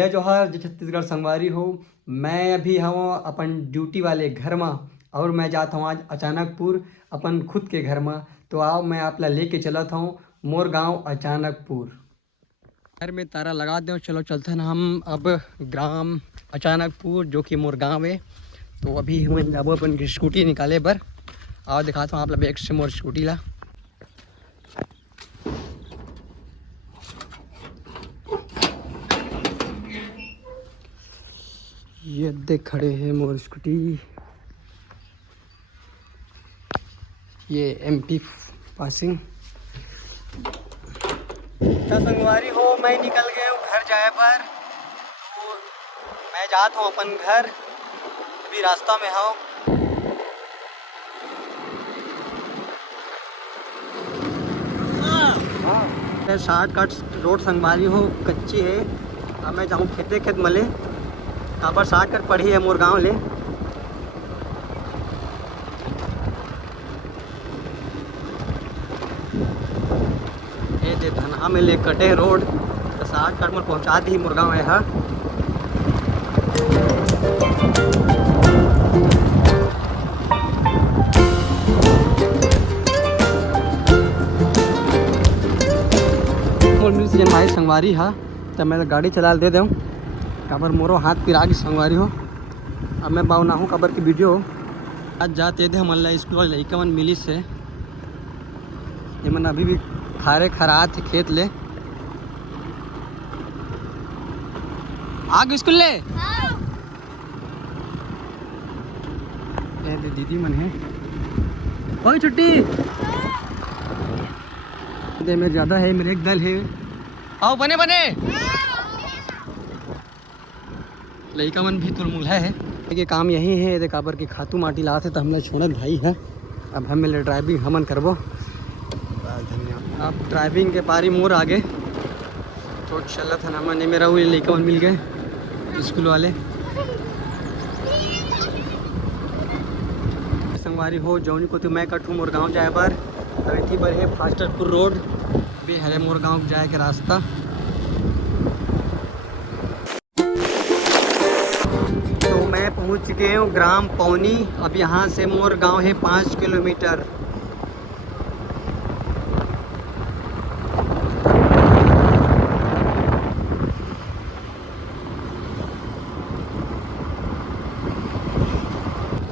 जय जोहार जय छत्तीसगढ़ संगवारी हो। मैं अभी हूँ अपन ड्यूटी वाले घर में और मैं जाता हूँ आज अचानकपुर अपन खुद के घर में। तो आओ मैं आप ला लेके चलता हूँ मोर गांव अचानकपुर। घर में तारा लगा दो, चलो चलते हैं हम अब ग्राम अचानकपुर जो कि मोर गांव है। तो अभी मैं अब अपन की स्कूटी निकाले बर आओ दिखाता हूँ आप लोग एक से मोर स्कूटी ला। ये देख खड़े हैं मोर स्कूटी, ये एमपी पासिंग। संगवारी हो मैं निकल गया हूँ घर जाए पर। तो मैं जाता हूँ अपन घर, अभी रास्ता में हूँ। शॉर्टकट रोड संगवारी हो कच्ची है। अब मैं जाऊँ खेते खेत मले यहाँ पर शॉर्टकट पड़ी है मोर गाँव ले। ये दे धनहा में ले कटे रोड तो शॉर्टकट में पहुँचा दी मोर गाँव है। हाँ भाई संगवारी हा तो मैं गाड़ी चला दे दूँ काबर मोरो हाथ पिरा की संगवारी हो। अब मैं बाऊ ना हूँ काबर की वीडियो आज जाते थे हम स्कूल वाले लड़का मन मिली से ये मन अभी भी खारे खरात थे खेत ले आग स्कूल ले। दे दीदी मन है कोई छुट्टी दे मेरे ज़्यादा है, मेरे एक दल है। आओ बने बने लड़का मन भी तुलमुल है। ये काम यही है देख काबर की खातू माटी लाते तो हमने छोड़त भाई है। अब हम मेरे ड्राइविंग हमन करबो। अब ड्राइविंग के पारी मोर आगे तो चल था ना मैंने मेरा वो लड़का मन मिल गए स्कूल वाले। संगवारी हो जौनी को तो मैं कटूँ मोर गाँव जाए बार अभी पर है फास्टरपुर रोड भी है मोर गाँव जाए के रास्ता। तो मैं पहुंच चुके हूँ ग्राम पौनी। अब यहाँ से मोर गांव है 5 किलोमीटर।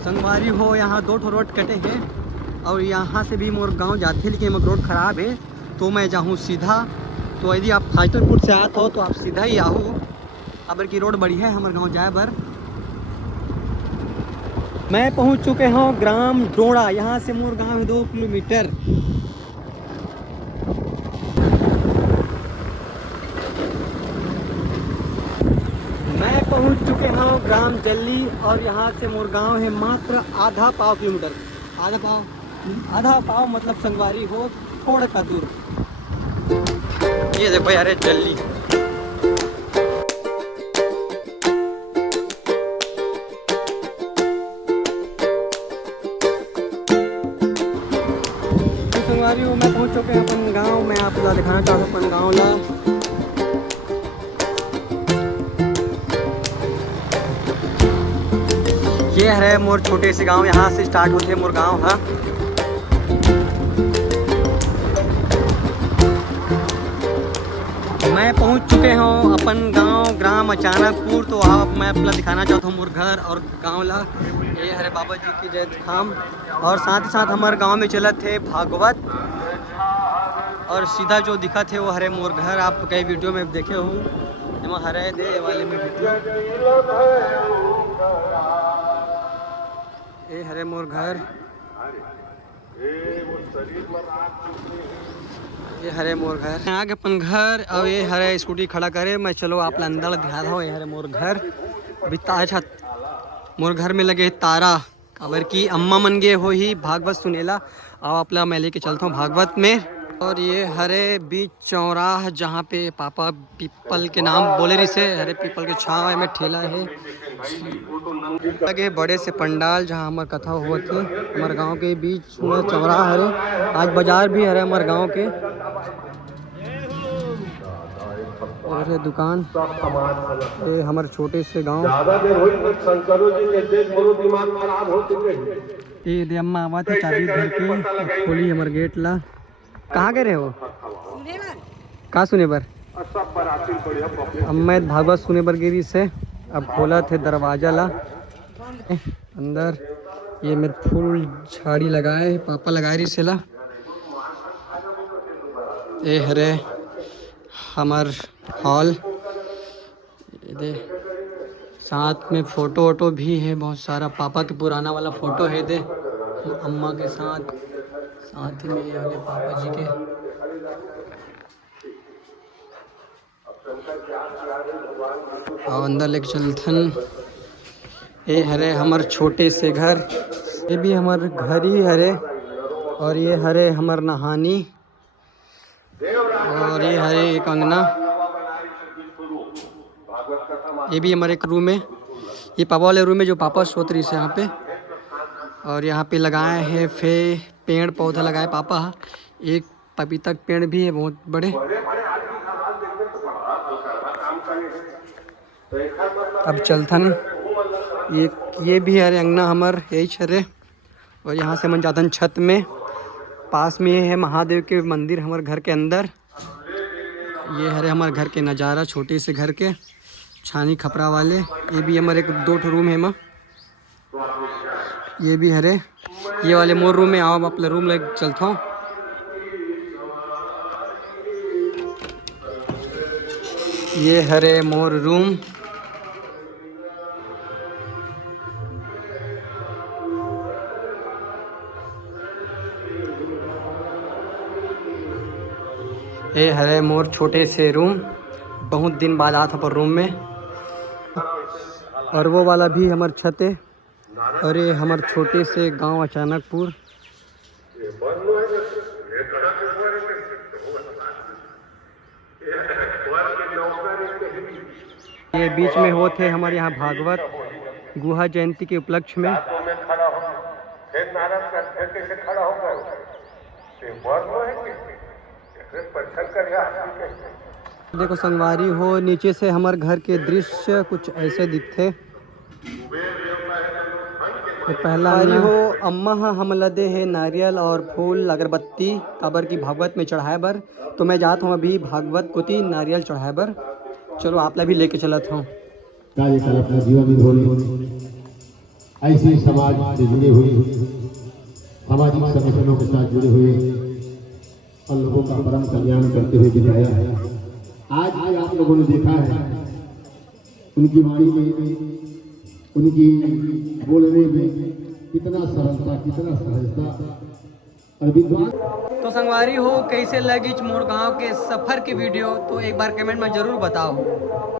संगवारी हो यहाँ 2 ठो रोड कटे हैं और यहाँ से भी मोर गांव जाते लेकिन मोर रोड ख़राब है तो मैं जाऊँ सीधा। तो यदि आप फास्टरपुर से आते हो तो आप सीधा ही आओ। अबर की रोड बड़ी है हमारे गांव जाए बर। मैं पहुंच चुके हूँ ग्राम डोड़ा, यहाँ से मोर गांव 2 किलोमीटर। मैं पहुंच चुके हूँ ग्राम जल्ली और यहाँ से मोर गांव है मात्र आधा पाव किलोमीटर। आधा पाव मतलब संगवारी हो थोड़ा सा दूर। ये देखो यार जल्ली संगवारी हो मैं पहुंच चुके हैं अपन गांव। मैं आपको दिखाना चाहता हूँ अपन गांव ला। ये है मोर छोटे से गांव, यहाँ से स्टार्ट होते हैं मोर गांव। हाँ मैं पहुंच चुके हूँ अपन गांव ग्राम अचानकपुर। तो आप मैं अपना दिखाना चाहता हूँ मोर घर और गांव ला। ये हरे बाबा जी की जय धाम और साथ ही साथ हमारे गांव में चला थे भागवत और सीधा जो दिखा थे वो हरे मोर घर। आप कई वीडियो में देखे हो हरे दे वाले में वीडियो। ये हरे मोर घर, ये हरे मोर घर आगे अपन घर और ये हरे स्कूटी खड़ा करे। मैं चलो आप अंदर दिखा रहा हूँ। ये हरे मोर घर अभी ताजा मोर घर में लगे तारा काबर की अम्मा मन गे हो ही भागवत सुनेला। और आप ला मैं लेके चलता हूँ भागवत में। और ये हरे बीच चौराह जहाँ पे पापा पीपल के नाम बोले रही से हरे पीपल के छाव में ठेला है लगे बड़े से पंडाल जहाँ हमारे कथा हुआ थी। हमारे गांव के बीच में चौराहा हरे, आज बाजार भी हरे हमारे गांव के। और है दुकान। ये हमारे छोटे से गांव। ये दे अम्मा आवा थी चाबी धर के खोली हमारे गेट ला। कहाँ गए रहे हो? कहाँ सुने बर? अम्मा भागवत सुने बर गिरी से अब खोला थे दरवाजा ला अंदर। ये मेरे फूल झाड़ी लगाए पापा लगाए रही से ला। ये हरे हमार हॉल। दे साथ में फोटो वोटो भी है बहुत सारा। पापा के पुराना वाला फोटो है दे अम्मा के साथ ही में ये वाले पापा जी के। और अंदर लेके चलथन। ये हरे हमार छोटे से घर। ये भी हमार घर ही हरे। और ये हरे हमार नहानी। और ये हरे एक अंगना। ये भी हमारे एक रूम है। ये पापा वाले रूम है जो पापा सोत रही से यहाँ पे। और यहाँ पे लगाए हैं पेड़ पौधा लगाए पापा। एक पपीता का पेड़ भी है बहुत बड़े। अब चलथन। ये भी हरे अंगना हमार यही छरे। और यहाँ से मन जातन छत में। पास में है महादेव के मंदिर हमारे घर के अंदर। ये हरे हमारे घर के नज़ारा छोटे से घर के छानी खपरा वाले। ये भी हमारे एक 2 रूम है माँ। ये भी हरे ये वाले मोर रूम में। आओ अपने रूम ले चलता हूँ। ये हरे मोर रूम। ये हरे मोर छोटे से रूम। बहुत दिन बाद आया था पर रूम में। और वो वाला भी हमार छत है। और ये हमार छोटे से गांव अचानकपुर। ये बीच में हो थे हमारे यहाँ भागवत गुहा जयंती के उपलक्ष्य में। देखो संगवारी हो नीचे से हमारे घर के दृश्य कुछ ऐसे दिखते। तो पहला हो अम्मा हम लदे है नारियल और फूल अगरबत्ती काबर की भागवत में चढ़ाए बर। तो मैं जाता हूँ अभी भागवत कुती नारियल चढ़ाए बर। चलो आप ला भी लेके चलता हूँ। अपना जीवन में ऐसे समाज से जुड़े हुए सामाजिक संगठनों के साथ जुड़े हुए और लोगों का परम कल्याण करते हुए दिखाया है। आज भी आप लोगों ने देखा है उनकी वाणी में उनकी बोलने में कितना सरलता कितना सहजता और विद्वान। तो संगवारी हो कैसे लगी मोर गांव के सफ़र की वीडियो तो एक बार कमेंट में ज़रूर बताओ।